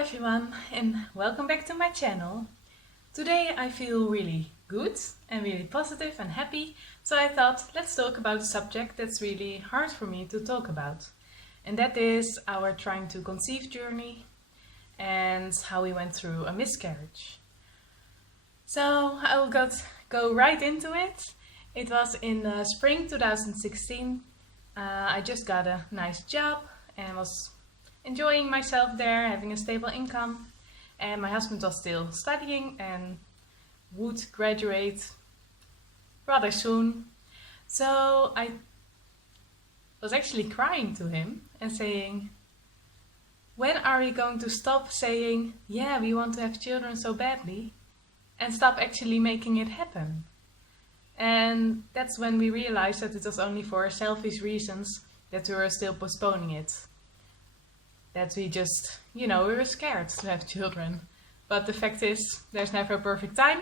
everyone and welcome back to my channel. Today I feel really good and really positive and happy, so I thought let's talk about a subject that's really hard for me to talk about. And that is our trying to conceive journey and how we went through a miscarriage. So I will go right into it. It was in spring 2016. I just got a nice job and was enjoying myself there, having a stable income, and my husband was still studying and would graduate rather soon. So I was actually crying to him and saying, when are we going to stop saying, yeah, we want to have children so badly, and stop actually making it happen? And that's when we realized that it was only for selfish reasons that we were still postponing it. That we just, we were scared to have children. But the fact is, there's never a perfect time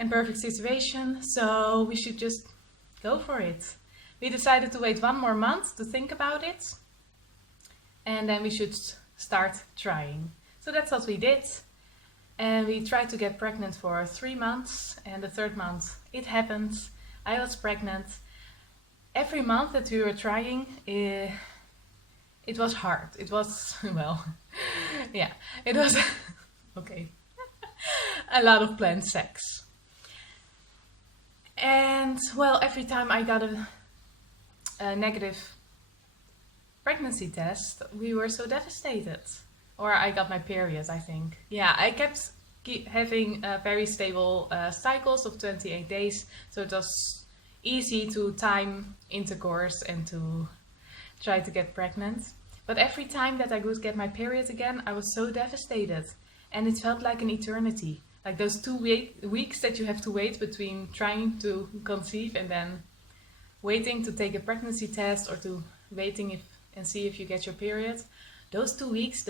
and perfect situation, so we should just go for it. We decided to wait 1 more month to think about it, and then we should start trying. So that's what we did. And we tried to get pregnant for 3 months, and the 3rd month it happened. I was pregnant. Every month that we were trying, it was hard. It was, it was, okay, a lot of planned sex. And, every time I got a negative pregnancy test, we were so devastated. Or I got my period, I think. Yeah, I kept having very stable cycles of 28 days, so it was easy to time intercourse and to try to get pregnant. But every time that I would get my period again, I was so devastated. And it felt like an eternity. Like those 2 weeks that you have to wait between trying to conceive and then waiting to take a pregnancy test or to waiting and see if you get your period. Those 2 weeks,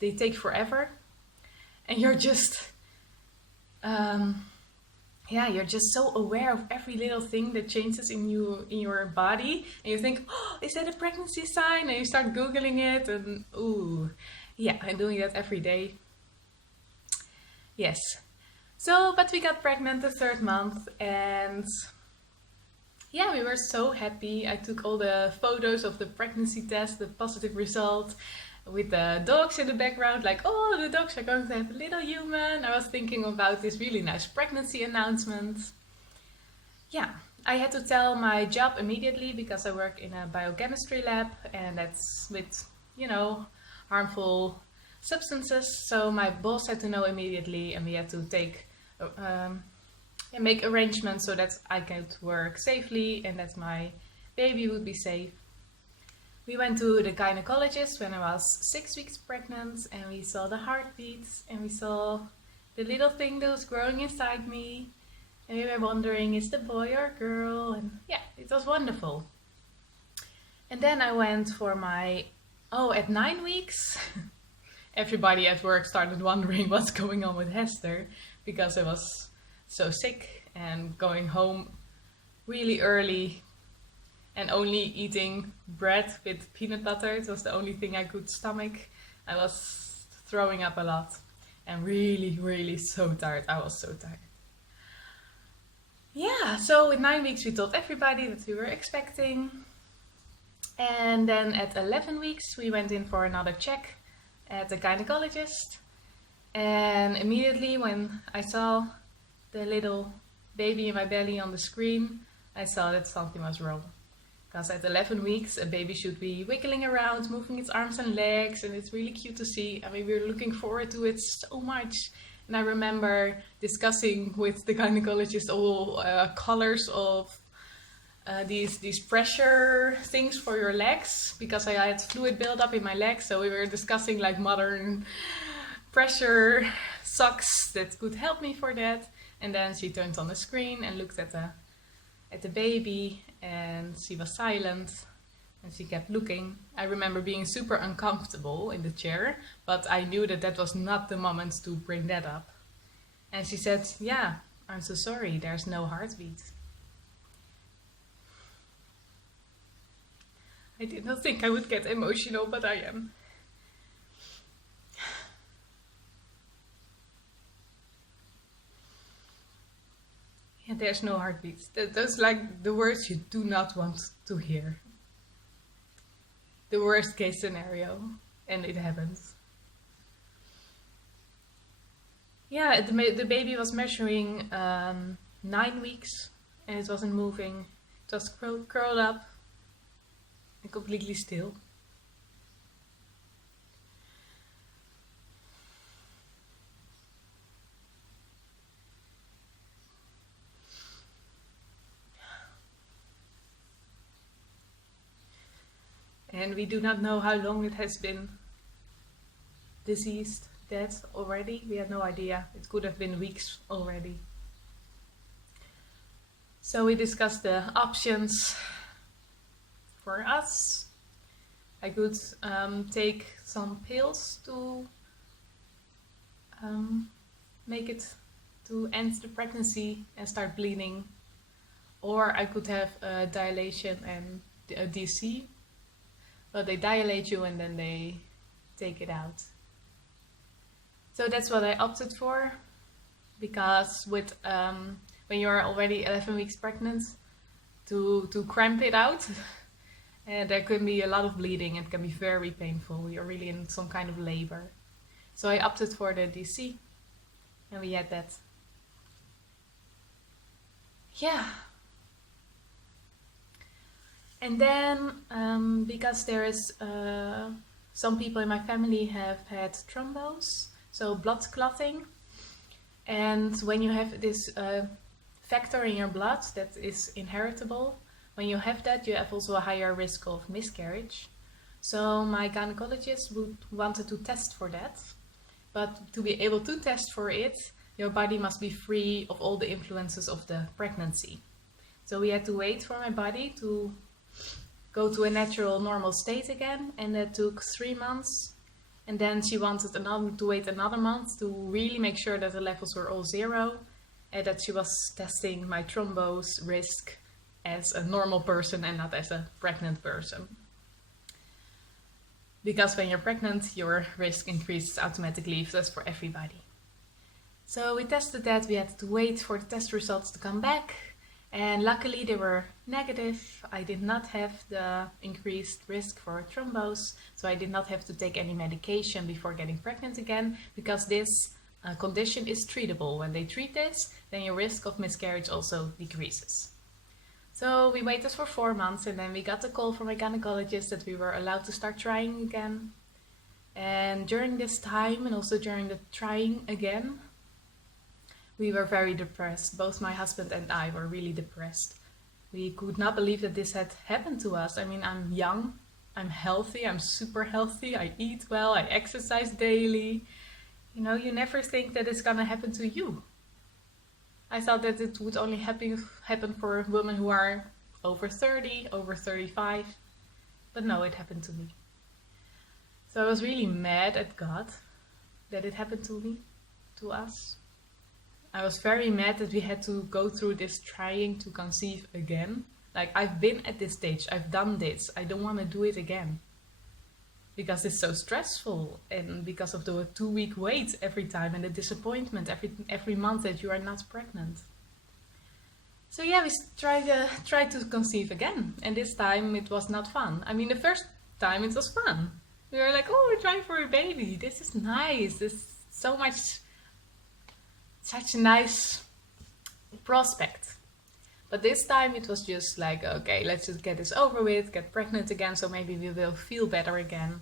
they take forever. And you're just... you're just so aware of every little thing that changes in your body, and you think, oh, is that a pregnancy sign? And you start Googling it, and I'm doing that every day. Yes. So, but we got pregnant the 3rd month, and we were so happy. I took all the photos of the pregnancy test, the positive result, with the dogs in the background, like, oh, the dogs are going to have a little human. I was thinking about this really nice pregnancy announcement. Yeah, I had to tell my job immediately because I work in a biochemistry lab, and that's with, harmful substances. So my boss had to know immediately, and we had to make arrangements so that I could work safely and that my baby would be safe. We went to the gynecologist when I was 6 weeks pregnant, and we saw the heartbeats, and we saw the little thing that was growing inside me, and we were wondering, is the boy or girl? And it was wonderful. And then I went for at 9 weeks, everybody at work started wondering what's going on with Hester, because I was so sick and going home really early and only eating bread with peanut butter. It was the only thing I could stomach. I was throwing up a lot and really, really so tired. I was so tired. Yeah, so with 9 weeks we told everybody that we were expecting. And then at 11 weeks we went in for another check at the gynecologist. And immediately when I saw the little baby in my belly on the screen, I saw that something was wrong. Because at 11 weeks, a baby should be wiggling around, moving its arms and legs, and it's really cute to see. I mean, we were looking forward to it so much. And I remember discussing with the gynecologist all colors of these pressure things for your legs, because I had fluid buildup in my legs. So we were discussing like modern pressure socks that could help me for that. And then she turned on the screen and looked at the baby, and she was silent and she kept looking. I remember being super uncomfortable in the chair, but I knew that was not the moment to bring that up. And she said, yeah, I'm so sorry, there's no heartbeat. I did not think I would get emotional, but I am. And there's no heartbeats. Those like the words you do not want to hear. The worst case scenario. And it happens. Yeah, the baby was measuring 9 weeks and it wasn't moving. It was curled up and completely still. And we do not know how long it has been deceased, dead already. We had no idea. It could have been weeks already. So we discussed the options for us. I could take some pills to make it to end the pregnancy and start bleeding, or I could have a dilation and a DC. But they dilate you and then they take it out. So that's what I opted for, because with when you're already 11 weeks pregnant, to cramp it out, and there can be a lot of bleeding. It can be very painful. You're really in some kind of labor. So I opted for the DC, and we had that. Yeah. And then, because there is some people in my family have had thrombose, so blood clotting, and when you have this factor in your blood that is inheritable, when you have that, you have also a higher risk of miscarriage. So my gynecologist wanted to test for that, but to be able to test for it, your body must be free of all the influences of the pregnancy. So we had to wait for my body to go to a natural normal state again, and that took 3 months. And then she wanted to wait another month to really make sure that the levels were all 0, and that she was testing my thrombose risk as a normal person and not as a pregnant person. Because when you're pregnant, your risk increases automatically, so that's for everybody. So we tested that. We had to wait for the test results to come back. And luckily they were negative. I did not have the increased risk for thrombose, so I did not have to take any medication before getting pregnant again, because this condition is treatable. When they treat this, then your risk of miscarriage also decreases. So we waited for 4 months, and then we got a call from my gynecologist that we were allowed to start trying again. And during this time, and also during the trying again, we were very depressed. Both my husband and I were really depressed. We could not believe that this had happened to us. I mean, I'm young, I'm healthy, I'm super healthy, I eat well, I exercise daily. You know, you never think that it's gonna happen to you. I thought that it would only happen for women who are over 30, over 35. But no, it happened to me. So I was really mad at God that it happened to me, to us. I was very mad that we had to go through this trying to conceive again. Like, I've been at this stage, I've done this, I don't want to do it again. Because it's so stressful, and because of the 2-week wait every time, and the disappointment every month that you are not pregnant. So yeah, we tried to conceive again, and this time it was not fun. I mean, the first time it was fun. We were like, oh, we're trying for a baby, this is nice, this is such a nice prospect. But this time it was just like, okay, let's just get this over with, get pregnant again, so maybe we will feel better again.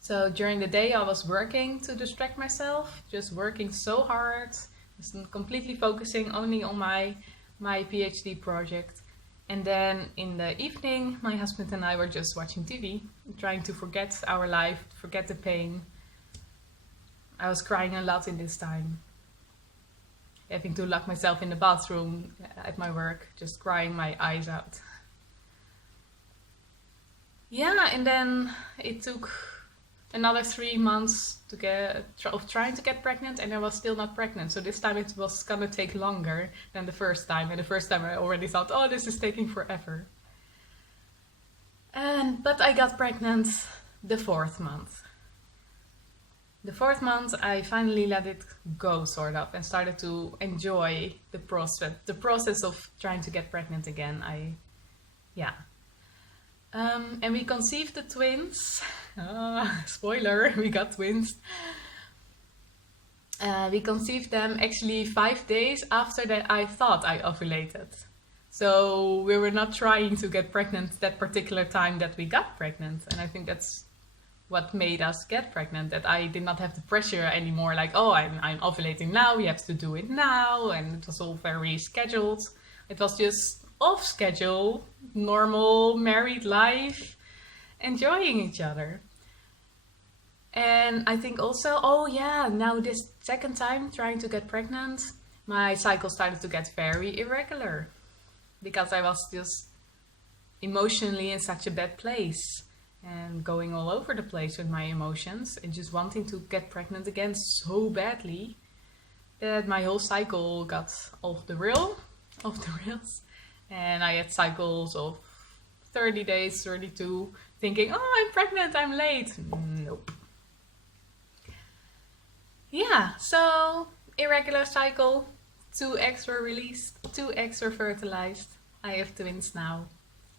So during the day I was working to distract myself, just working so hard, just completely focusing only on my PhD project. And then in the evening, my husband and I were just watching TV, trying to forget our life, forget the pain. I was crying a lot in this time. Having to lock myself in the bathroom at my work, just crying my eyes out. Yeah, and then it took another 3 months of trying to get pregnant, and I was still not pregnant. So this time it was gonna take longer than the first time. And the first time I already thought, oh, this is taking forever. But I got pregnant the 4th month. The 4th month, I finally let it go, sort of, and started to enjoy the process of trying to get pregnant again. And we conceived the twins. Spoiler, we got twins. We conceived them actually 5 days after that I thought I ovulated. So we were not trying to get pregnant that particular time that we got pregnant. And I think that's what made us get pregnant, that I did not have the pressure anymore, like, oh, I'm ovulating now, we have to do it now, and it was all very scheduled. It was just off schedule, normal married life, enjoying each other. And I think also, oh yeah, now this second time trying to get pregnant, my cycle started to get very irregular because I was just emotionally in such a bad place and going all over the place with my emotions and just wanting to get pregnant again so badly that my whole cycle got off the rails. And I had cycles of 30 days, 32, thinking, oh, I'm pregnant, I'm late. Nope. Yeah, so irregular cycle, 2 eggs were released, 2 eggs were fertilized. I have twins now.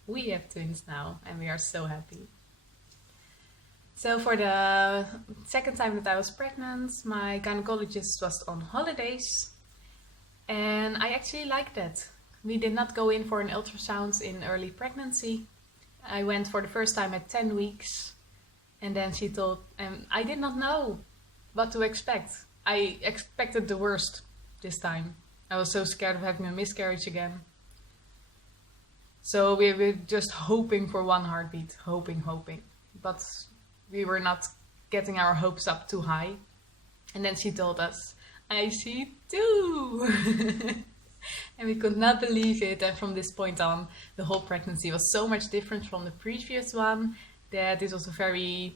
We have twins now, and we are so happy. So for the second time that I was pregnant, my gynecologist was on holidays, and I actually liked that. We did not go in for an ultrasound in early pregnancy. I went for the first time at 10 weeks, and then she told, and I did not know what to expect. I expected the worst this time. I was so scared of having a miscarriage again. So we were just hoping for one heartbeat, hoping. But we were not getting our hopes up too high. And then she told us, I see 2! And we could not believe it. And from this point on, the whole pregnancy was so much different from the previous one that this was a very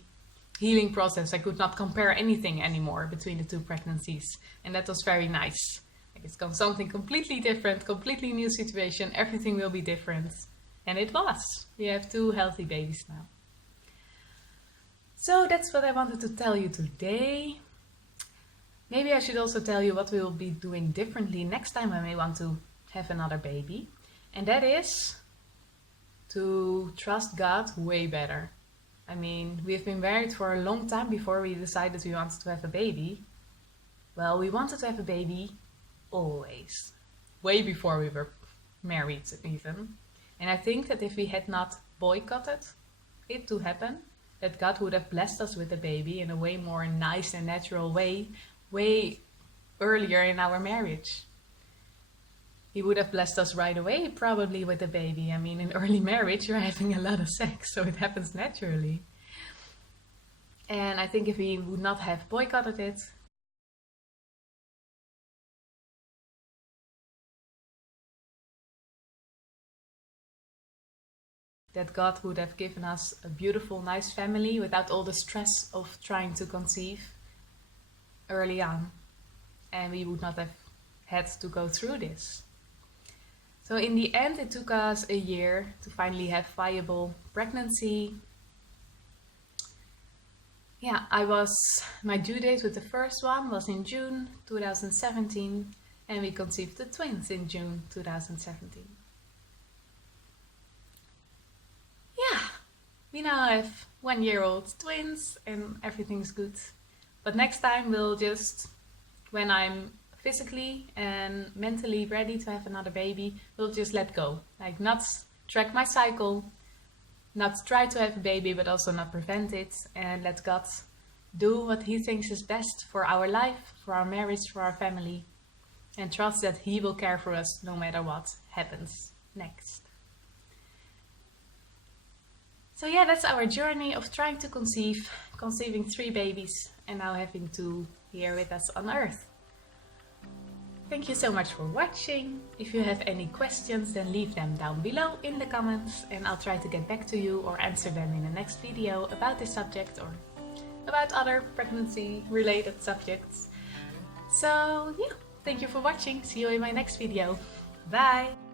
healing process. I could not compare anything anymore between the 2 pregnancies. And that was very nice. Like, it's something completely different, completely new situation. Everything will be different. And it was. We have 2 healthy babies now. So that's what I wanted to tell you today. Maybe I should also tell you what we will be doing differently next time when we want to have another baby. And that is to trust God way better. I mean, we've been married for a long time before we decided we wanted to have a baby. Well, we wanted to have a baby always. Way before we were married even. And I think that if we had not boycotted it to happen, that God would have blessed us with a baby in a way more nice and natural way earlier in our marriage. He would have blessed us right away, probably, with a baby. I mean, in early marriage, you're having a lot of sex, so it happens naturally. And I think if we would not have boycotted it, that God would have given us a beautiful, nice family without all the stress of trying to conceive early on. And we would not have had to go through this. So in the end, it took us a year to finally have viable pregnancy. Yeah, my due date with the first one was in June 2017, and we conceived the twins in June 2017. Yeah, we now have 1-year-old twins and everything's good. But next time we'll just, when I'm physically and mentally ready to have another baby, we'll just let go. Like, not track my cycle, not try to have a baby, but also not prevent it, and let God do what He thinks is best for our life, for our marriage, for our family, and trust that He will care for us no matter what happens next. So yeah, that's our journey of trying to conceive, conceiving 3 babies, and now having 2 here with us on Earth. Thank you so much for watching. If you have any questions, then leave them down below in the comments, and I'll try to get back to you or answer them in the next video about this subject or about other pregnancy related subjects. So yeah, thank you for watching. See you in my next video. Bye!